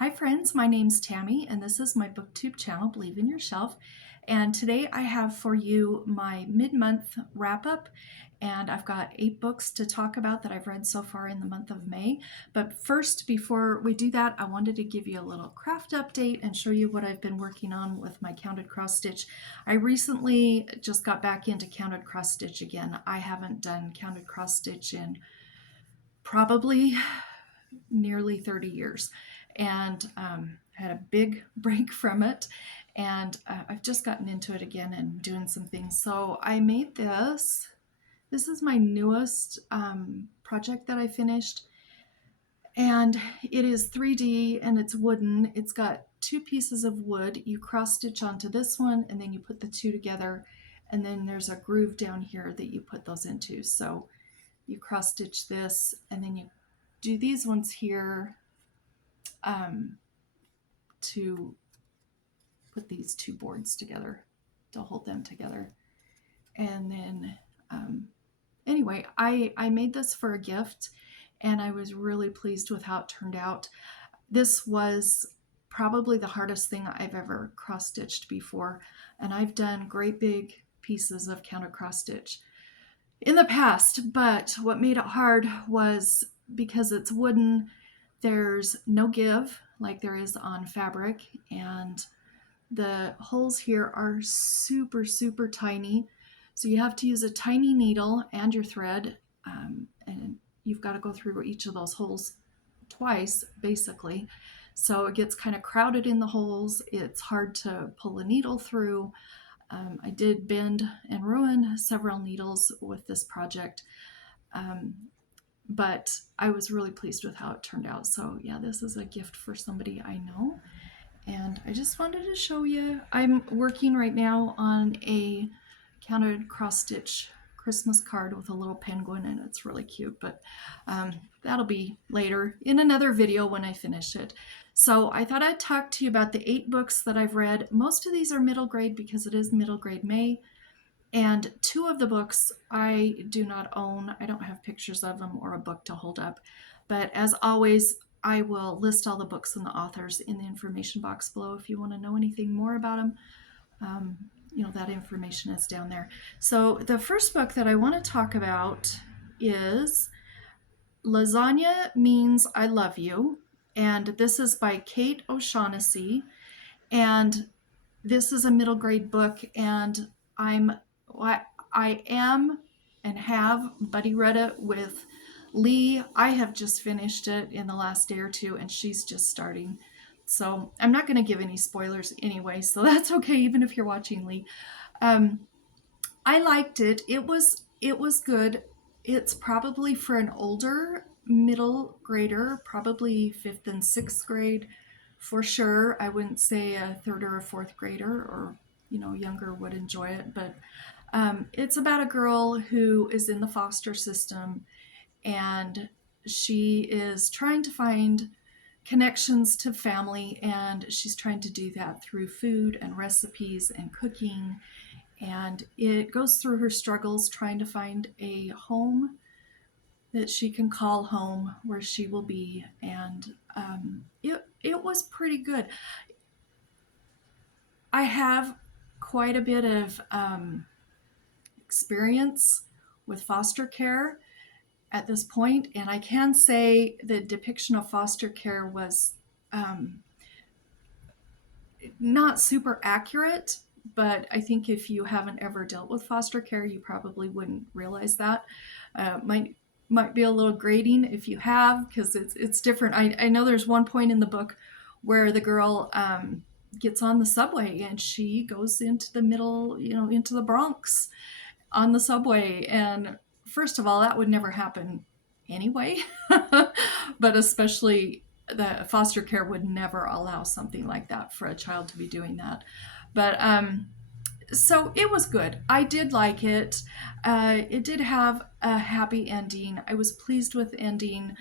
Hi friends, my name's Tammy and this is my booktube channel, Believe in Yourself. And today I have for you my mid-month wrap-up, and I've got 8 books to talk about that I've read so far in the month of May. But first, before we do that, I wanted to give you a little craft update and show you what I've been working on with my counted cross stitch. I recently just got back into counted cross stitch again. I haven't done counted cross stitch in probably nearly 30 years, and had a big break from it, and I've just gotten into it again and doing some things. So I made this. This is my newest project that I finished, and it is 3D and it's wooden. It's got 2 pieces of wood. You cross stitch onto this one and then you put the 2 together, and then there's a groove down here that you put those into. So you cross stitch this and then you do these ones here to put these 2 boards together to hold them together. And then anyway, I made this for a gift and I was really pleased with how it turned out. This was probably the hardest thing I've ever cross stitched before, and I've done great big pieces of counter cross stitch in the past, but what made it hard was because it's wooden, there's no give like there is on fabric, and the holes here are super, super tiny. So you have to use a tiny needle and your thread, and you've got to go through each of those holes twice, basically. So it gets kind of crowded in the holes. It's hard to pull a needle through. I did bend and ruin several needles with this project, but I was really pleased with how it turned out. So yeah, this is a gift for somebody I know, and I just wanted to show you. I'm working right now on a counted cross stitch Christmas card with a little penguin, and it's really cute, but that'll be later in another video when I finish it. So I thought I'd talk to you about the 8 books that I've read. Most of these are middle grade because it is middle grade May, and 2 of the books I do not own. I don't have pictures of them or a book to hold up, but as always, I will list all the books and the authors in the information box below if you want to know anything more about them. That information is down there. So the first book that I want to talk about is Lasagna Means I Love You, and this is by Kate O'Shaughnessy, and this is a middle grade book, and I am and have buddy read it with Lee. I have just finished it in the last day or 2, and she's just starting. So I'm not going to give any spoilers anyway, so that's okay, even if you're watching Lee. I liked it. It was good. It's probably for an older middle grader, probably 5th and 6th grade for sure. I wouldn't say a 3rd or a 4th grader or younger would enjoy it, but it's about a girl who is in the foster system, and she is trying to find connections to family, and she's trying to do that through food and recipes and cooking, and it goes through her struggles trying to find a home that she can call home where she will be, and it was pretty good. I have quite a bit of experience with foster care at this point, and I can say the depiction of foster care was not super accurate, but I think if you haven't ever dealt with foster care, you probably wouldn't realize that. Might be a little grating if you have, because it's different. I know there's one point in the book where the girl gets on the subway and she goes into the middle, into the Bronx on the subway, and first of all, that would never happen anyway, but especially the foster care would never allow something like that for a child to be doing that. But so it was good. I did like it. It did have a happy ending. I was pleased with the ending.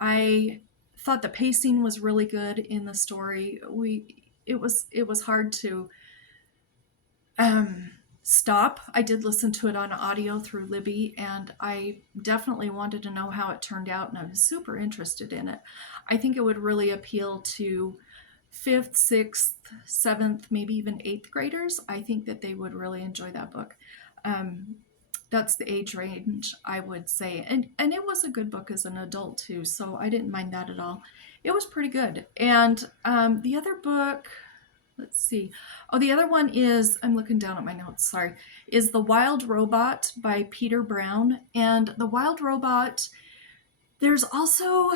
I thought the pacing was really good in the story. It was hard to stop. I did listen to it on audio through Libby, and I definitely wanted to know how it turned out, and I was super interested in it. I think it would really appeal to fifth, sixth, seventh, maybe even eighth graders. I think that they would really enjoy that book. Um, that's the age range, I would say. And it was a good book as an adult too, so I didn't mind that at all. It was pretty good. And the other book, let's see. Oh, the other one is, I'm looking down at my notes, sorry, is The Wild Robot by Peter Brown. And The Wild Robot, there's also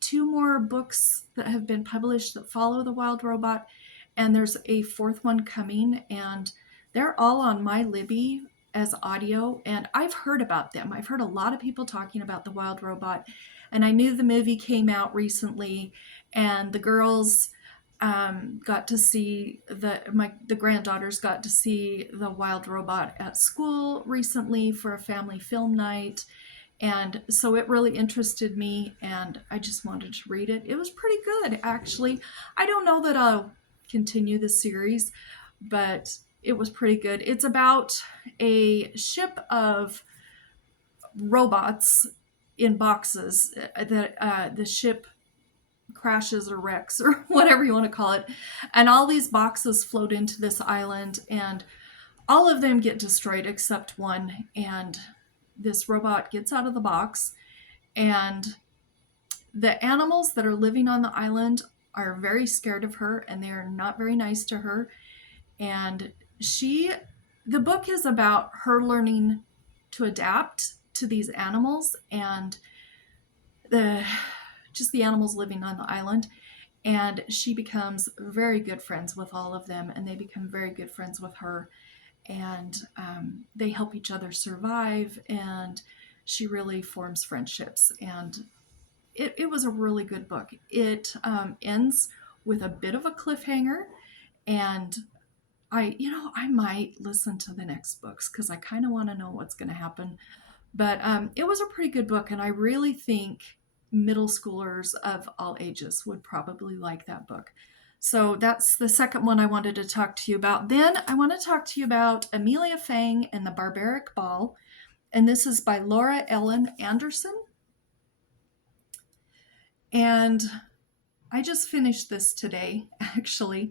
two more books that have been published that follow The Wild Robot, and there's a fourth one coming, and they're all on my Libby as audio, and I've heard about them. I've heard a lot of people talking about The Wild Robot, and I knew the movie came out recently, and the girls got to see the granddaughters got to see The Wild Robot at school recently for a family film night. And so it really interested me, and I just wanted to read it. It was pretty good, actually. I don't know that I'll continue the series, but it was pretty good. It's about a ship of robots in boxes that the ship crashes or wrecks or whatever you want to call it. And all these boxes float into this island, and all of them get destroyed except one. And this robot gets out of the box, and the animals that are living on the island are very scared of her, and they're not very nice to her. And the book is about her learning to adapt to these animals and just the animals living on the island. And she becomes very good friends with all of them, and they become very good friends with her. And they help each other survive, and she really forms friendships. And it was a really good book. It ends with a bit of a cliffhanger, and I might listen to the next books because I kind of want to know what's going to happen. But it was a pretty good book, and I really think middle schoolers of all ages would probably like that book. So that's the second one I wanted to talk to you about. Then I want to talk to you about Amelia, Fang, and the Barbaric Ball. And this is by Laura Ellen Anderson. And I just finished this today, actually.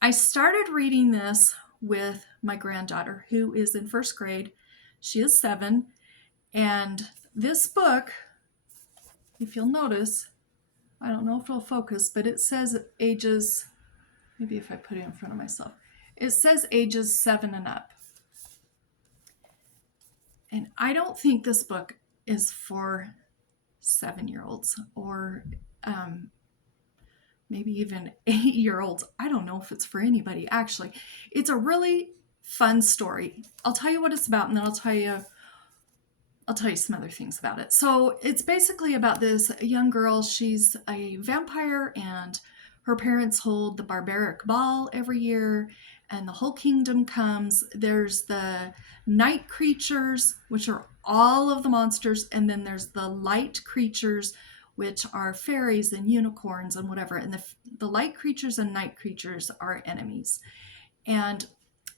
I started reading this with my granddaughter, who is in first grade. She is 7. And this book, if you'll notice, I don't know if it'll focus, but it says ages, maybe if I put it in front of myself, it says ages 7 and up. And I don't think this book is for 7-year-olds or maybe even 8-year-olds. I don't know if it's for anybody, actually. It's a really fun story. I'll tell you what it's about, and then I'll tell you some other things about it. So it's basically about this young girl. She's a vampire, and her parents hold the Barbaric Ball every year, and the whole kingdom comes. There's the night creatures, which are all of the monsters, and then there's the light creatures, which are fairies and unicorns and whatever. And the light creatures and night creatures are enemies. And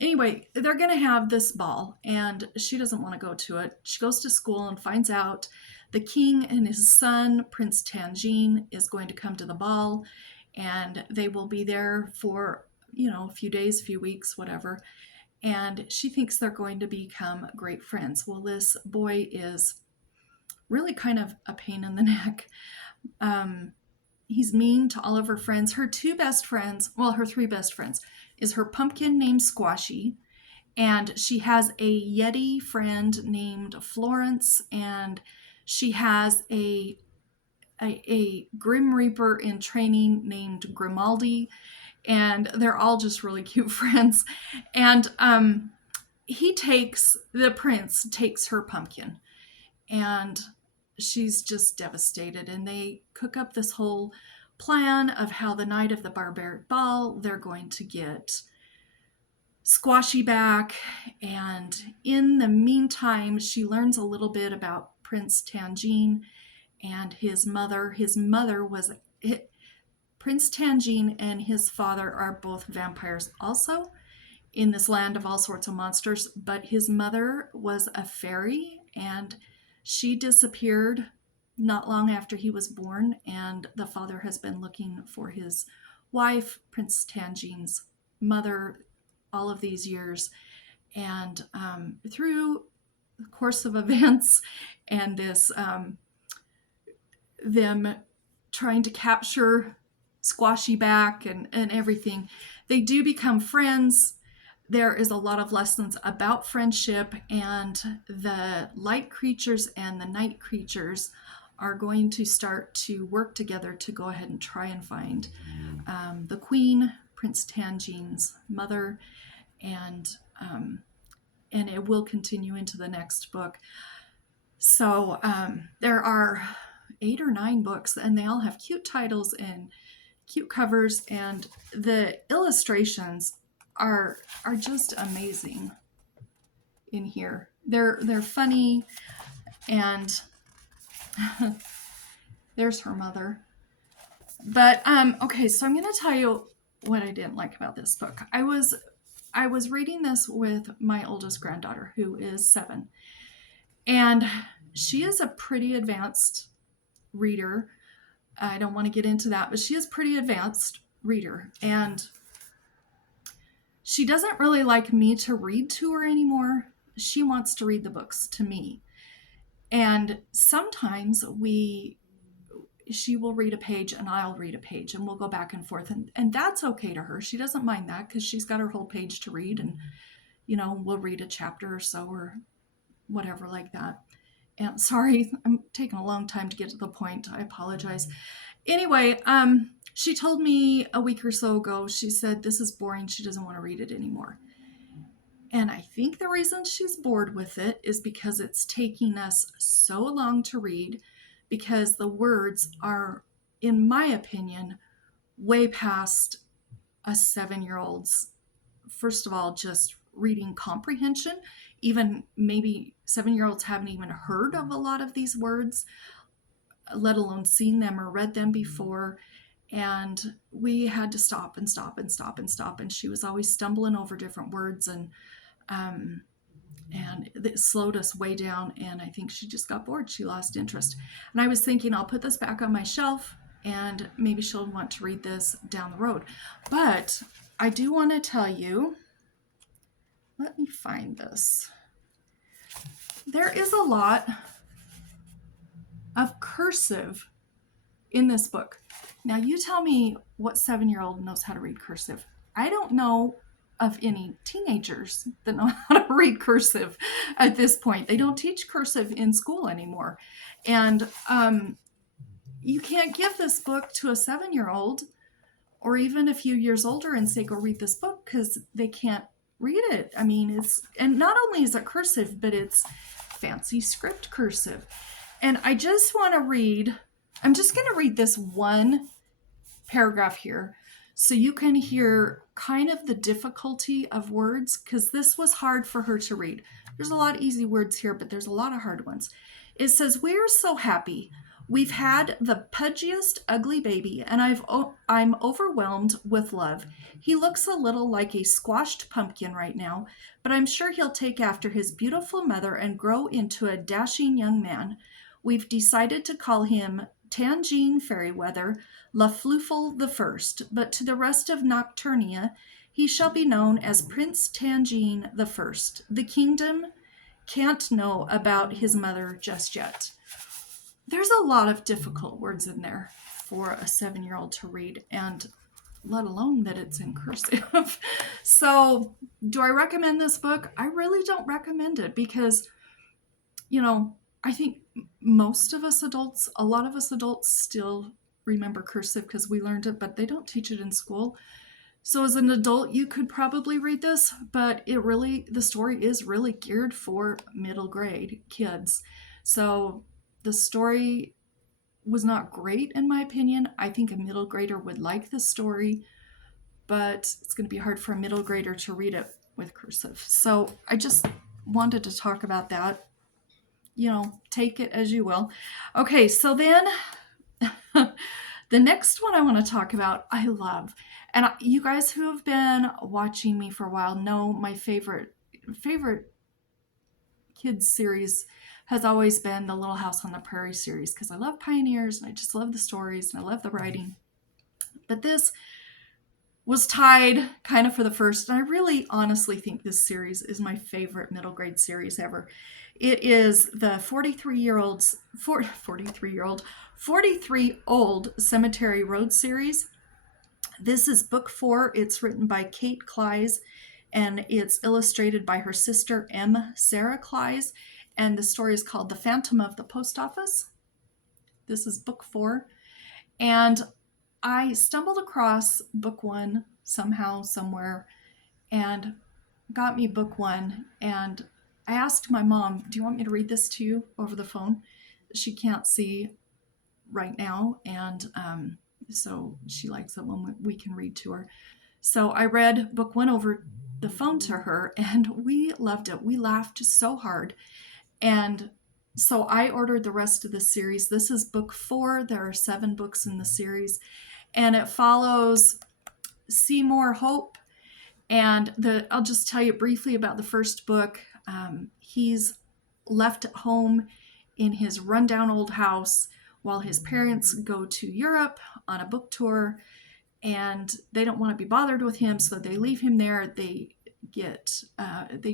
anyway, they're going to have this ball, and she doesn't want to go to it. She goes to school and finds out the king and his son, Prince Tangine, is going to come to the ball, and they will be there for, a few days, a few weeks, whatever. And she thinks they're going to become great friends. Well, this boy is really kind of a pain in the neck. He's mean to all of her friends. Her three best friends, is her pumpkin named Squashy, and she has a Yeti friend named Florence, and she has a Grim Reaper in training named Grimaldi, and they're all just really cute friends. And the prince takes her pumpkin, and she's just devastated, and they cook up this whole plan of how the night of the Barbaric Ball they're going to get Squashy back. And in the meantime, she learns a little bit about Prince Tangine and his mother. Prince Tangine and his father are both vampires also, in this land of all sorts of monsters. But his mother was a fairy, and she disappeared not long after he was born. And the father has been looking for his wife, Prince Tangine's mother, all of these years. And through the course of events and this them trying to capture Squashy back and everything, they do become friends. There is a lot of lessons about friendship, and the light creatures and the night creatures are going to start to work together to go ahead and try and find the queen, Prince Tangine's mother, and it will continue into the next book. So there are 8 or 9 books, and they all have cute titles and cute covers, and the illustrations are just amazing in here. They're funny, and there's her mother. But okay, so I'm going to tell you what I didn't like about this book. I was reading this with my oldest granddaughter, who is 7, and she is a pretty advanced reader. I don't want to get into that, but she is pretty advanced reader, and she doesn't really like me to read to her anymore. She wants to read the books to me. And sometimes she will read a page and I'll read a page, and we'll go back and forth, and that's okay to her. She doesn't mind that because she's got her whole page to read, and we'll read a chapter or so or whatever like that. And sorry, I'm taking a long time to get to the point. I apologize. Anyway, she told me a week or so ago, she said this is boring. She doesn't want to read it anymore. And I think the reason she's bored with it is because it's taking us so long to read, because the words are, in my opinion, way past a 7-year-old's, first of all, just reading comprehension. Even maybe 7-year-olds haven't even heard of a lot of these words, let alone seen them or read them before. And we had to stop and stop and stop and stop. And she was always stumbling over different words, and it slowed us way down. And I think she just got bored. She lost interest. And I was thinking, I'll put this back on my shelf, and maybe she'll want to read this down the road. But I do want to tell you, let me find this. There is a lot of cursive in this book. Now, you tell me what 7-year-old knows how to read cursive. I don't know of any teenagers that know how to read cursive at this point. They don't teach cursive in school anymore. And you can't give this book to a 7-year-old or even a few years older and say, go read this book, because they can't read it. I mean, and not only is it cursive, but it's fancy script cursive. And I just want to read, I'm just going to read this one paragraph here so you can hear kind of the difficulty of words, because this was hard for her to read. There's a lot of easy words here, but there's a lot of hard ones. It says, "We're so happy. We've had the pudgiest ugly baby, and I'm overwhelmed with love. He looks a little like a squashed pumpkin right now, but I'm sure he'll take after his beautiful mother and grow into a dashing young man. We've decided to call him Tangine Fairyweather, Lafloofle the First, but to the rest of Nocturnia he shall be known as Prince Tangine the First. The kingdom can't know about his mother just yet." There's a lot of difficult words in there for a 7-year-old to read, and let alone that it's in cursive. So, do I recommend this book? I really don't recommend it, because, I think most of us adults, a lot of us adults still remember cursive because we learned it, but they don't teach it in school. So as an adult, you could probably read this, but the story is really geared for middle grade kids. So the story was not great, in my opinion. I think a middle grader would like the story, but it's going to be hard for a middle grader to read it with cursive. So I just wanted to talk about that. Take it as you will. Okay, so then The next one I want to talk about, I love. And you guys who have been watching me for a while know my favorite kids series has always been the Little House on the Prairie series because I love pioneers and I just love the stories and I love the writing. But this was tied kind of for the first, and I really honestly think this series is my favorite middle grade series ever. It is the 43-old Cemetery Road series. This is book 4. It's written by Kate Klise and it's illustrated by her sister M. Sarah Klise. And the story is called The Phantom of the Post Office. This is book 4. And I stumbled across book 1 somehow, somewhere, and got me book 1. And I asked my mom, do you want me to read this to you over the phone? She can't see right now, and so she likes it when we can read to her. So I read book 1 over the phone to her, and we loved it. We laughed so hard. And so I ordered the rest of the series. This is book 4. There are 7 books in the series, and it follows Seymour Hope. And I'll just tell you briefly about the first book. He's left at home in his rundown old house while his parents go to Europe on a book tour, and they don't want to be bothered with him, so they leave him there. They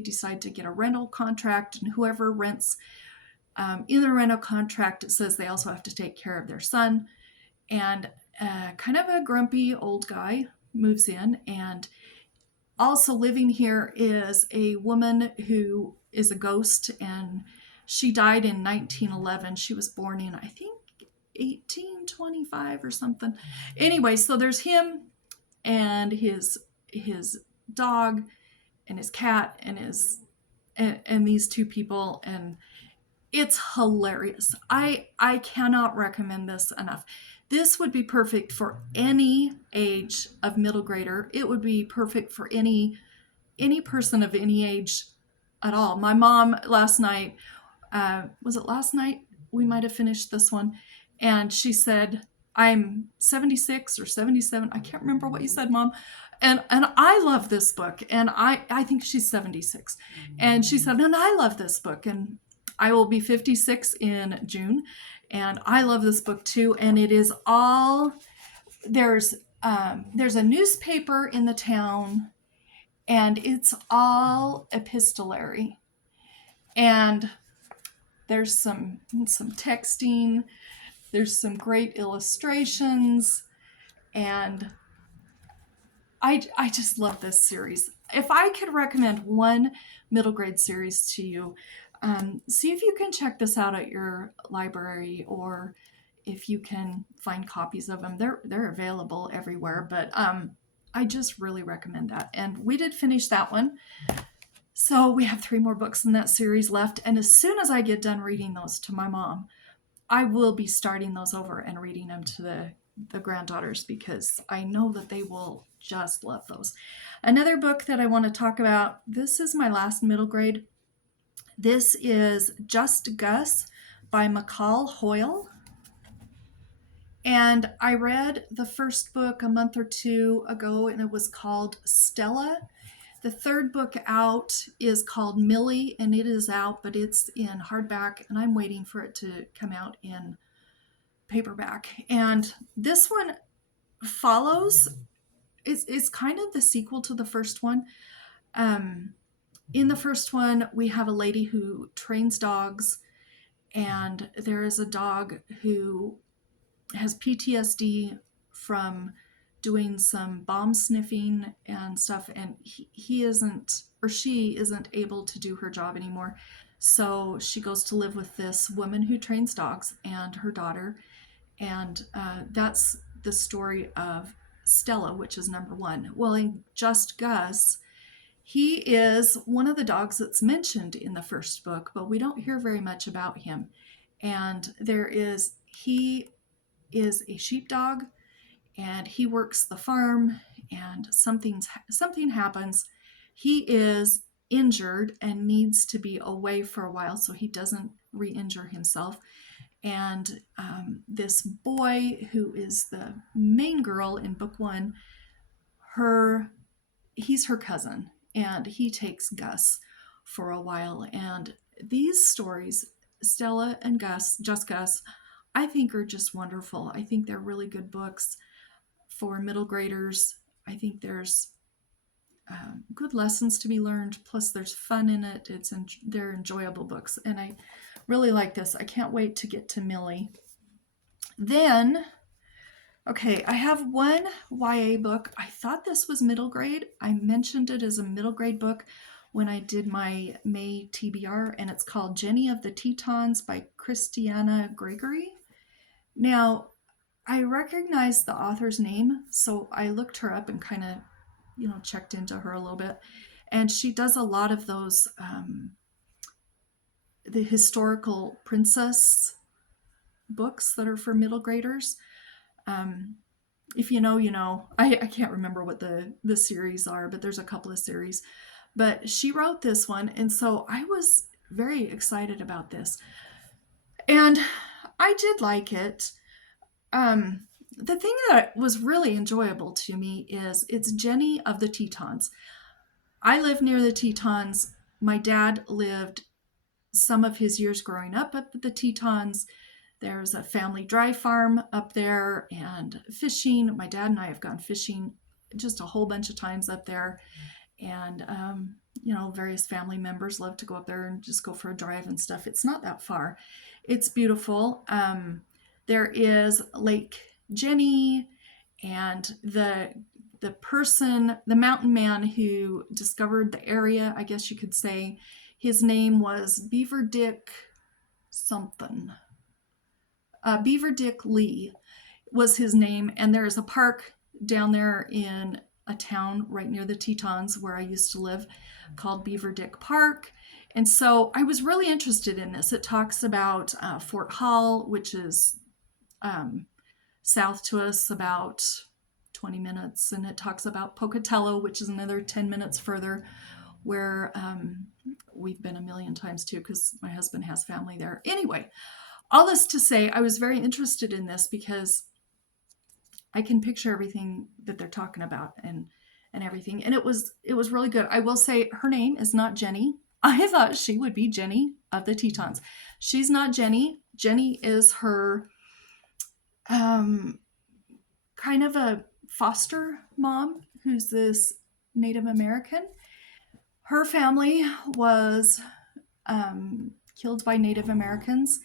decide to get a rental contract, and whoever rents in the rental contract, it says they also have to take care of their son. And kind of a grumpy old guy moves in, and also living here is a woman who is a ghost, and she died in 1911. She was born in, I think, 1825 or something. Anyway, so there's him and his dog and his cat and these 2 people, and it's hilarious. I cannot recommend this enough. This would be perfect for any age of middle grader. It would be perfect for any person of any age at all. My mom last night, was it last night? We might have finished this one. And she said, I'm 76 or 77. I can't remember what you said, Mom. And I love this book. And I think she's 76. And she said, and I love this book. And I will be 56 in June. And I love this book too. And it is all, there's a newspaper in the town, and it's all epistolary. And there's some texting, there's some great illustrations, and I just love this series. If I could recommend one middle grade series to you, see if you can check this out at your library, or if you can find copies of them. They're available everywhere, but I just really recommend that. And we did finish that one. So we have 3 more books in that series left. And as soon as I get done reading those to my mom, I will be starting those over and reading them to the granddaughters, because I know that they will just love those. Another book that I want to talk about, this is my last middle grade. This is Just Gus by McCall Hoyle. And I read the first book a month or 2 ago, and it was called Stella. The 3rd book out is called Millie, and it is out, but it's in hardback, and I'm waiting for it to come out in paperback. And this one follows, it's kind of the sequel to the first one. In the first one, we have a lady who trains dogs, and there is a dog who has PTSD from doing some bomb sniffing and stuff, and he isn't, or she isn't able to do her job anymore. So she goes to live with this woman who trains dogs and her daughter, and that's the story of Stella, which is number 1. Well, in Just Gus, he is one of the dogs that's mentioned in the first book, but we don't hear very much about him. And he is a sheepdog, and he works the farm, and something happens. He is injured and needs to be away for a while so he doesn't re-injure himself. And this boy who is the main girl in book one, he's her cousin, and he takes Gus for a while. And these stories, Stella and Gus, just Gus, I think are just wonderful. I think they're really good books for middle graders. I think there's good lessons to be learned. Plus, there's fun in it. They're enjoyable books, and I really like this. I can't wait to get to Millie. Then, okay, I have one YA book. I thought this was middle grade. I mentioned it as a middle grade book when I did my May TBR, and it's called Jenny of the Tetons by Kristiana Gregory. Now, I recognized the author's name, so I looked her up and kind of, checked into her a little bit. And she does a lot of those, the historical princess books that are for middle graders. If you know, you know. I can't remember what the series are, but there's a couple of series. But she wrote this one, and so I was very excited about this. And I did like it. The thing that was really enjoyable to me is it's Jenny of the Tetons. I live near the Tetons. My dad lived some of his years growing up at the Tetons. There's a family dry farm up there and fishing. My dad and I have gone fishing just a whole bunch of times up there. And, various family members love to go up there and just go for a drive and stuff. It's not that far. It's beautiful. There is Lake Jenny, and the mountain man who discovered the area, I guess you could say, his name was Beaver Dick something. Beaver Dick Lee was his name, and there's a park down there in a town right near the Tetons where I used to live called Beaver Dick Park. And so I was really interested in this. It talks about Fort Hall, which is south to us about 20 minutes, and it talks about Pocatello, which is another 10 minutes further, where we've been a million times too, because my husband has family there. Anyway, all this to say, I was very interested in this because I can picture everything that they're talking about and everything, and it was really good. I will say her name is not Jenny. I thought she would be Jenny of the Tetons. She's not Jenny. Jenny is her kind of a foster mom who's this Native American. Her family was killed by Native Americans,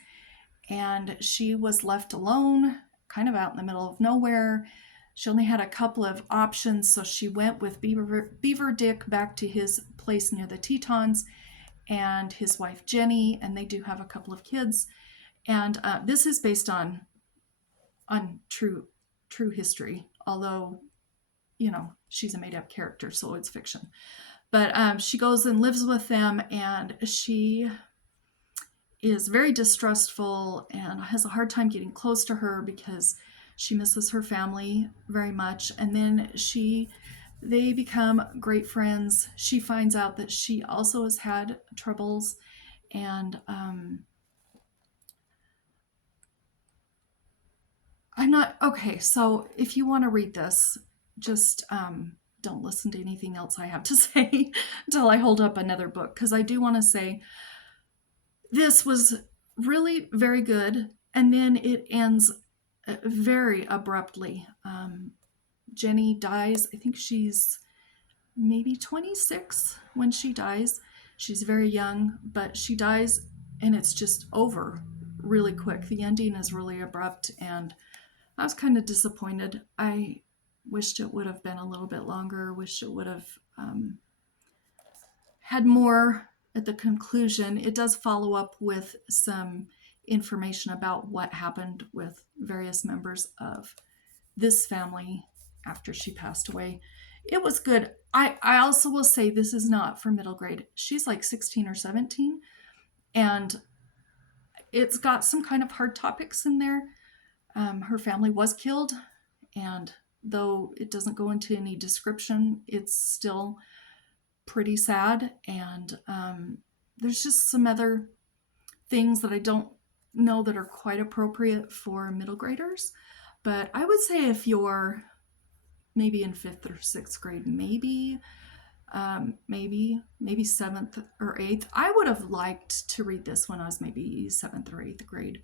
and she was left alone, kind of out in the middle of nowhere. She only had a couple of options, so she went with Beaver Dick back to his place near the Tetons, and his wife Jenny, and they do have a couple of kids. And this is based on true history, although she's a made-up character, so it's fiction. But she goes and lives with them, and she is very distrustful and has a hard time getting close to her because she misses her family very much. And then they become great friends. She finds out that she also has had troubles, and I'm not okay. So if you want to read this, just don't listen to anything else I have to say until I hold up another book, because I do want to say this was really very good, and then it ends very abruptly. Jenny dies. I think she's maybe 26 when she dies. She's very young, but she dies, and it's just over really quick. The ending is really abrupt, and I was kind of disappointed. I wished it would have been a little bit longer. Wished it would have had more at the conclusion. It does follow up with some information about what happened with various members of this family after she passed away. It was good. I also will say this is not for middle grade. She's like 16 or 17, and it's got some kind of hard topics in there. Her family was killed, and though it doesn't go into any description, it's still pretty sad. And there's just some other things that I don't know that are quite appropriate for middle graders. But I would say if you're maybe in 5th or 6th grade, maybe maybe 7th or 8th. I would have liked to read this when I was maybe 7th or 8th grade.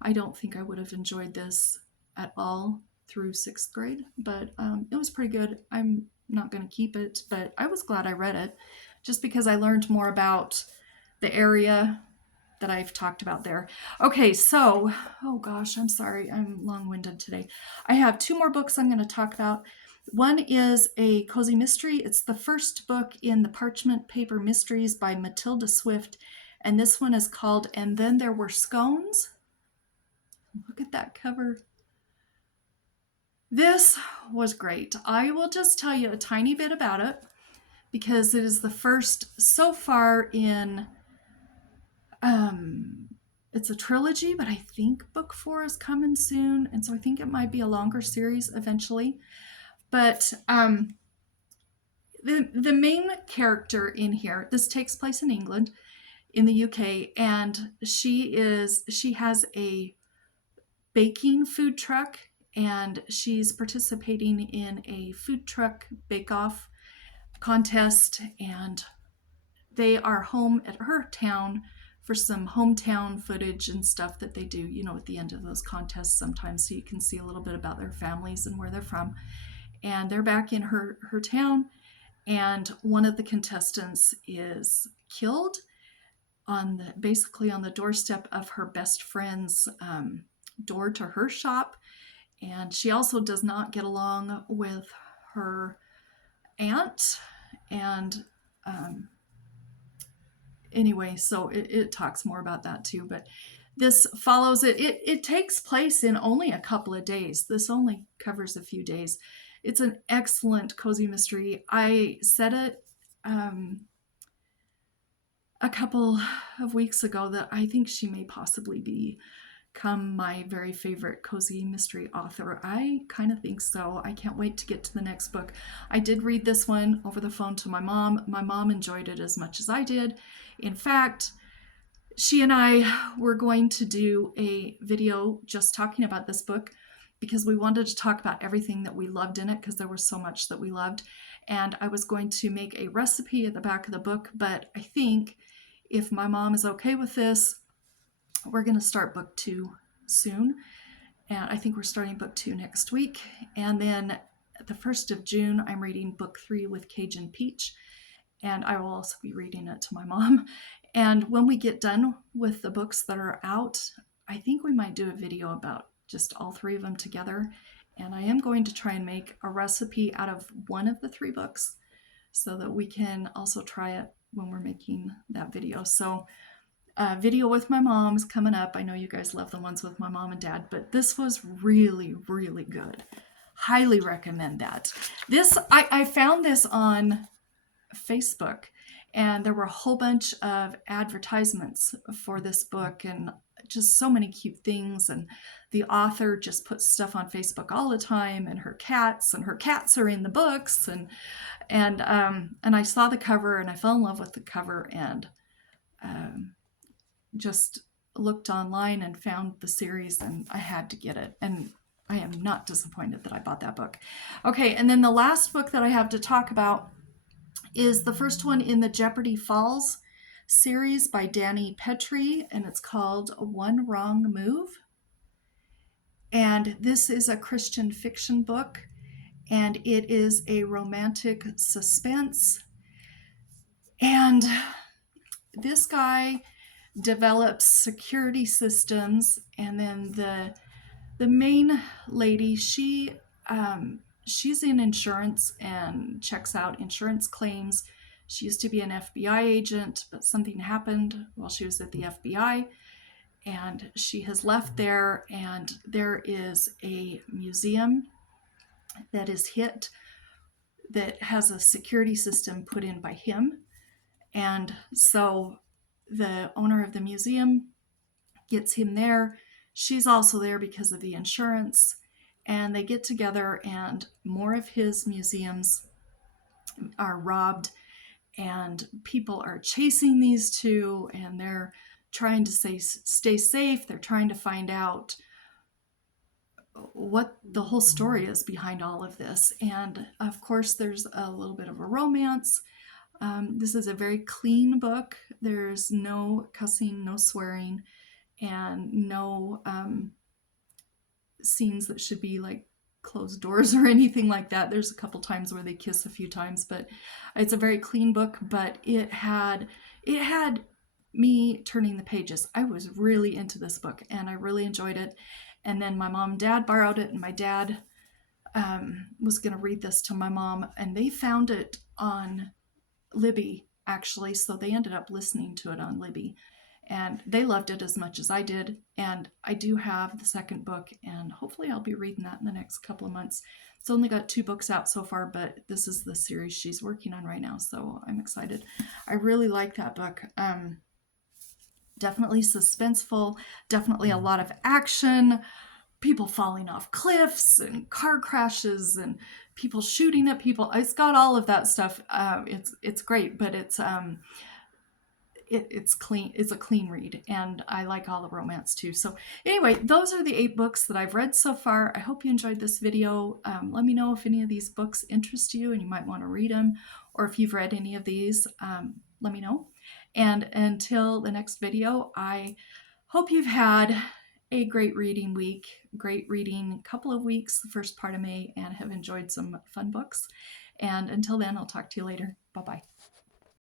I don't think I would have enjoyed this at all through 6th grade, but it was pretty good. I'm not going to keep it, but I was glad I read it just because I learned more about the area that I've talked about there. Okay, so, oh gosh, I'm sorry, I'm long-winded today. I have 2 more books I'm going to talk about. One is a cozy mystery. It's the first book in the Parchment Paper Mysteries by Matilda Swift, and this one is called And Then There Were Scones. Look at that cover. This was great. I will just tell you a tiny bit about it because it is the first so far in it's a trilogy, but I think book 4 is coming soon, and so I think it might be a longer series eventually. But the main character in here, this takes place in England, in the UK, and she has a baking food truck, and she's participating in a food truck bake-off contest, and they are home at her town for some hometown footage and stuff that they do, you know, at the end of those contests sometimes, so you can see a little bit about their families and where they're from. And they're back in her town, and one of the contestants is killed basically on the doorstep of her best friend's door to her shop. And she also does not get along with her aunt, and anyway, so it talks more about that too, but this follows it. It takes place in only a couple of days. This only covers a few days. It's an excellent cozy mystery. I said it a couple of weeks ago that I think she may possibly become my very favorite cozy mystery author. I kind of think so. I can't wait to get to the next book. I did read this one over the phone to my mom. My mom enjoyed it as much as I did. In fact, she and I were going to do a video just talking about this book because we wanted to talk about everything that we loved in it because there was so much that we loved. And I was going to make a recipe at the back of the book, but I think if my mom is okay with this, we're going to start book 2 soon. And I think we're starting book 2 next week. And then the 1st of June, I'm reading book 3 with Cajun Peach. And I will also be reading it to my mom. And when we get done with the books that are out, I think we might do a video about just all 3 of them together. And I am going to try and make a recipe out of one of the 3 books so that we can also try it when we're making that video. So video with my mom is coming up. I know you guys love the ones with my mom and dad, but this was really, really good. Highly recommend that. I found this on Facebook, and there were a whole bunch of advertisements for this book and just so many cute things, and the author just puts stuff on Facebook all the time, and her cats are in the books, and I saw the cover and I fell in love with the cover, and just looked online and found the series, and I had to get it, and I am not disappointed that I bought that book. Okay, and then the last book that I have to talk about is the first one in the Jeopardy Falls series by Dani Pettrey, and it's called One Wrong Move. And this is a Christian fiction book, and it is a romantic suspense. And this guy develops security systems, and then the main lady, she's in insurance and checks out insurance claims. She used to be an FBI agent, but something happened while she was at the FBI, and she has left there, and there is a museum that is hit that has a security system put in by him. And so the owner of the museum gets him there. She's also there because of the insurance, and they get together, and more of his museums are robbed, and people are chasing these two, and they're trying to stay safe. They're trying to find out what the whole story is behind all of this. And of course, there's a little bit of a romance. This is a very clean book. There's no cussing, no swearing, and no scenes that should be like closed doors or anything like that. There's a couple times where they kiss a few times, but it's a very clean book. But it had me turning the pages. I was really into this book and I really enjoyed it. And then my mom and dad borrowed it, and my dad was going to read this to my mom, and they found it on Libby, actually, so they ended up listening to it on Libby, and they loved it as much as I did. And I do have the second book, and hopefully I'll be reading that in the next couple of months. It's only got 2 books out so far, but this is the series she's working on right now, so I'm excited. I really like that book. Definitely suspenseful, definitely a lot of action, people falling off cliffs and car crashes and people shooting at people. It's got all of that stuff. It's great, but it's clean. It's a clean read, and I like all the romance too. So anyway, those are the 8 books that I've read so far. I hope you enjoyed this video. Let me know if any of these books interest you and you might want to read them, or if you've read any of these, let me know. And until the next video, I hope you've had a great reading week, great reading couple of weeks, the first part of May, and have enjoyed some fun books. And until then, I'll talk to you later. Bye-bye.